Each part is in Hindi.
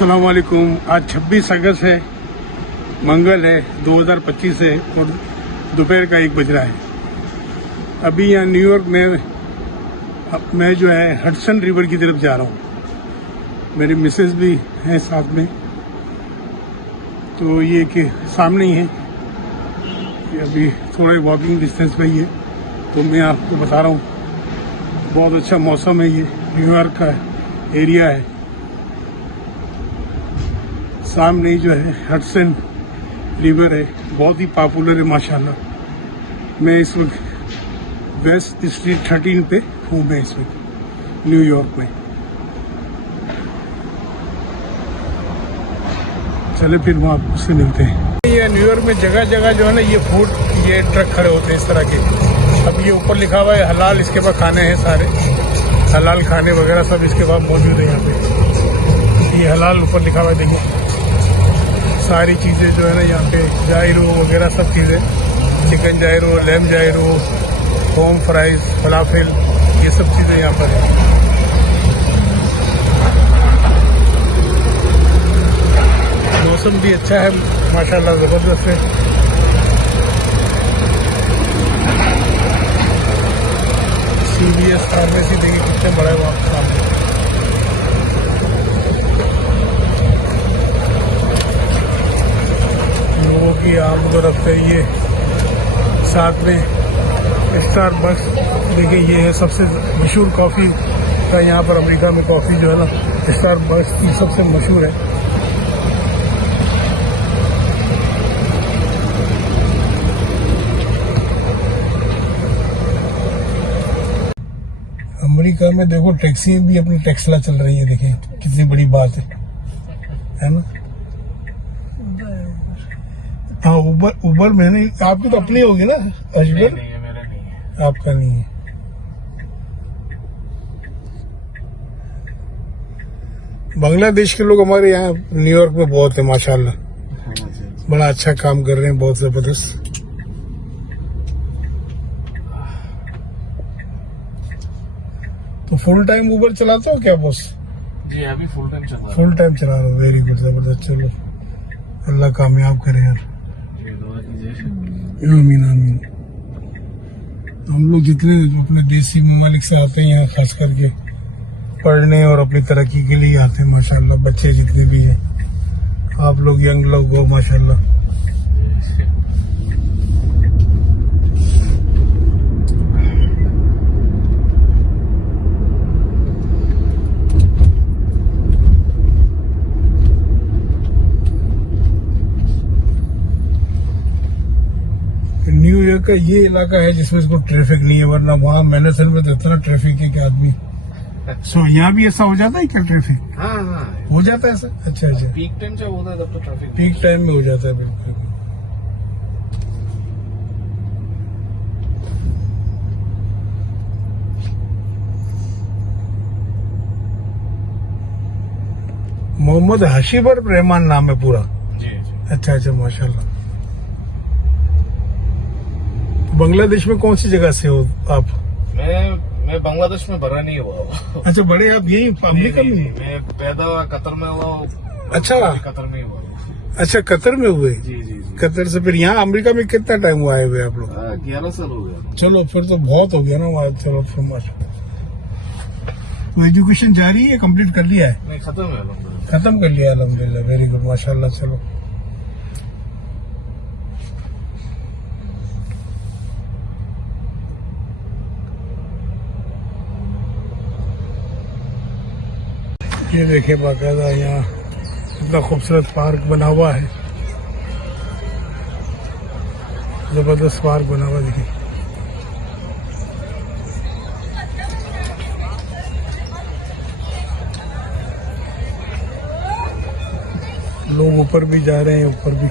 अस्सलाम वालेकुम। आज 26 अगस्त है, मंगल है, 2025 है और दोपहर का 1 बज रहा है। अभी यहाँ न्यूयॉर्क में मैं जो है हडसन रिवर की तरफ जा रहा हूँ। मेरी मिसेस भी है साथ में, तो ये कि सामने ही है, ये अभी थोड़ा वॉकिंग डिस्टेंस पे ही है। तो मैं आपको बता रहा हूँ, बहुत अच्छा मौसम है, ये न्यूयॉर्क का एरिया है। सामने जो है हडसन रिवर है, बहुत ही पॉपुलर है माशाल्लाह। मैं इस वक्त वेस्ट स्ट्रीट 13 पे हूँ, मैं इस वक्त न्यूयॉर्क में। चले फिर वहाँ उससे मिलते हैं। ये न्यूयॉर्क में जगह जगह जो है ना, ये फूड, ये ट्रक खड़े होते हैं इस तरह के। अब ये ऊपर लिखा हुआ है हलाल, इसके बाद खाने हैं सारे हलाल खाने वगैरह सब इसके बाद मौजूद है यहाँ पे। ये हलाल ऊपर लिखा हुआ है, देखिए सारी चीज़ें जो है ना यहाँ पे, जायरो वगैरह सब चीज़ें, चिकन जायरो, लैम जायरो, होम फ्राइज, फलाफिल, ये सब चीज़ें यहाँ पर है। मौसम भी अच्छा है माशाल्लाह, ज़बरदस्त है। CVS फार्मेसी देखिए कितने बड़ा है वहाँ सामने। लोगों की आमदोरफ्त है। ये साथ में स्टारबक्स देखिए, ये है सबसे मशहूर कॉफ़ी का, यहाँ पर अमेरिका में कॉफ़ी जो है ना स्टारबक्स की सबसे मशहूर है। अमेरिका में देखो टैक्सी भी अपनी टेक्सला चल रही है, देखिए कितनी बड़ी बात है ना। हाँ, उबर मैंने, आपकी तो अपनी होगी ना अजबर? नहीं है, मेरा नहीं है। आपका नहीं है। बांग्लादेश के लोग हमारे यहाँ न्यूयॉर्क में बहुत है माशाल्लाह, बड़ा अच्छा काम कर रहे हैं, बहुत जबरदस्त। तो फुल टाइम उबर चलाते हो क्या बॉस? जी अभी फुल टाइम चल रहा है। फुल टाइम चला रहा हूँ, वेरी गुड, जबरदस्त। चलो अल्लाह कामयाब करे यार, दुआ कीजिए। आमीन आमीन। हम लोग जितने अपने देसी ममालिक से आते हैं यहाँ, खास करके पढ़ने और अपनी तरक्की के लिए आते हैं माशाल्लाह, बच्चे जितने भी हैं, आप लोग यंग लोग हो माशाल्लाह। न्यूयॉर्क का ये इलाका है जिसमें इसको ट्रैफिक नहीं है, वरना वहाँ मैनहट्टन में तो इतना ट्रैफिक है कि आदमी। सो यहाँ भी ऐसा हो जाता है क्या ट्रैफिक? हाँ हाँ, हो जाता है ऐसा? अच्छा अच्छा, पीक टाइम जब होता है तब तो ट्रैफिक पीक टाइम में हो जाता है, बिल्कुल। मोहम्मद हशीबर रहमान नाम है पूरा? जी जी। अच्छा अच्छा, माशाल्लाह। बांग्लादेश में कौन सी जगह से हो आप? मैं बांग्लादेश में बड़ा नहीं हुआ। अच्छा, बड़े आप यही अमेरिका में? मैं पैदा कतर में हुआ। अच्छा, कतर में हुआ। अच्छा, कतर में हुए? जी जी जी। कतर से फिर यहाँ अमेरिका में कितना टाइम हुआ आए हुए आप लोग? 11 साल हो गया। चलो फिर तो बहुत हो गया ना वहाँ। चलो फिर माशाल्लाह। तो एजुकेशन जारी है, कंप्लीट कर लिया है? नहीं, खत्म है अल्हम्दुलिल्लाह। खत्म कर लिया अल्हम्दुलिल्लाह, वेरी गुड माशाल्लाह। चलो ये देखे, बाकायदा यहाँ इतना खूबसूरत पार्क बना हुआ है, जबरदस्त पार्क बना हुआ, देखिए। लोग ऊपर भी जा रहे हैं, ऊपर भी।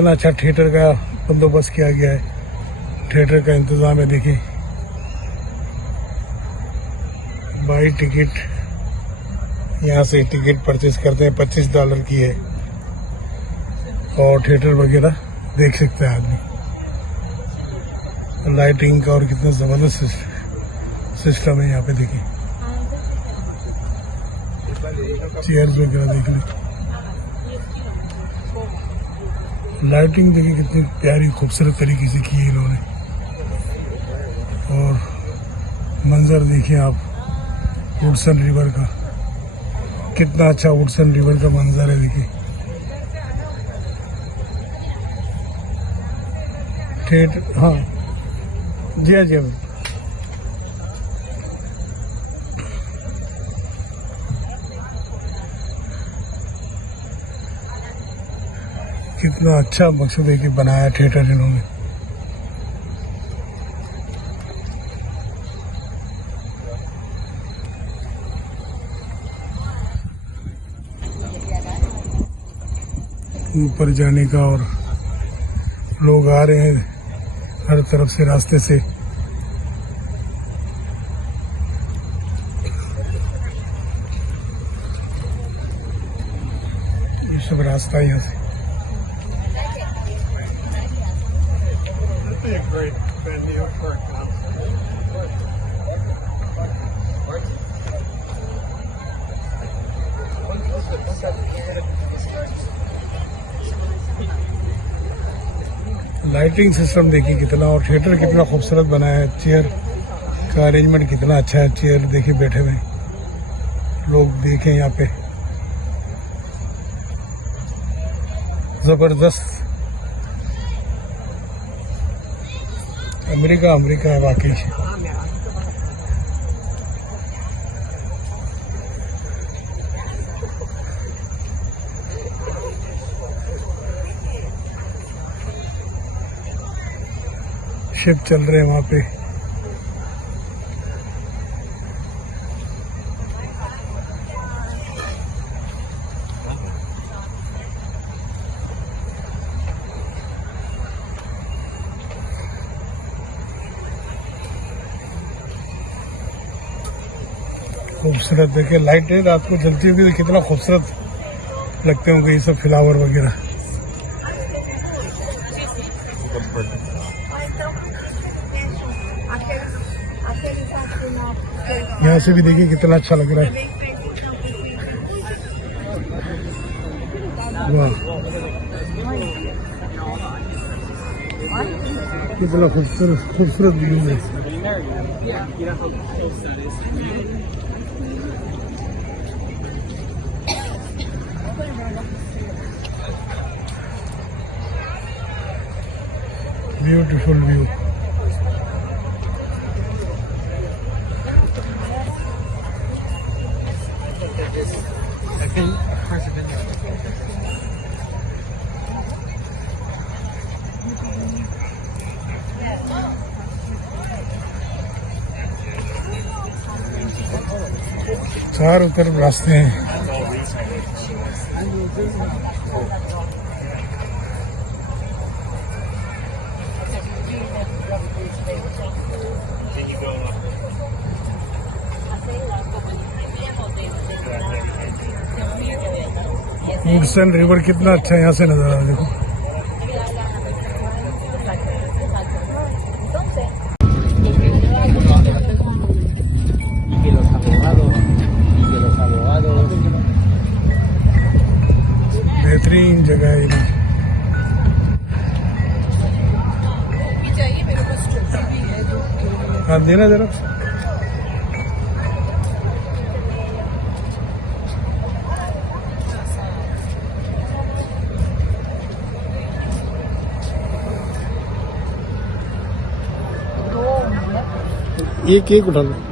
कितना अच्छा थिएटर का बंदोबस्त किया गया है, थिएटर का इंतजाम है। देखिए बाई टिकट, यहाँ से टिकट परचेज करते हैं, $25 की है और थिएटर वगैरह देख सकता है आदमी। लाइटिंग का और कितना जबरदस्त सिस्टम है यहाँ पे। देखिए चेयर्स वगैरह देख लो, लाइटिंग देखिए कितनी प्यारी खूबसूरत तरीके से की है इन्होंने। और मंजर देखिए आप वुडसन रिवर का, कितना अच्छा वुडसन रिवर का मंजर है। देखिए थिएटर, हाँ जी हाँ जी हाँ। कितना अच्छा मकसद है कि बनाया थिएटर इन्होंने। ऊपर जाने का, और लोग आ रहे हैं हर तरफ से रास्ते से। ये सब रास्ता यहाँ से। लाइटिंग सिस्टम देखिए कितना, और थिएटर कितना खूबसूरत बनाया है। चेयर का अरेंजमेंट कितना अच्छा है। चेयर देखिए बैठे हुए लोग देखें यहाँ पे, जबरदस्त। अमेरिका है वाकई। शिप चल रहे हैं वहां पे। खूबसूरत देखिए, लाइटें रात को जलती होगी तो कितना खूबसूरत लगते होंगे ये सब फ्लावर वगैरह। यहाँ से भी देखिए कितना अच्छा लग रहा है। वाह, कितना खूबसूरत व्यू है। Beautiful view. चारों तरफ रास्ते हैं। वुडसन रिवर कितना अच्छा यहाँ से नजर आ रहा है। देखो बेहतरीन जगह है ये। हाँ देना जरा। ये केक उठा लो।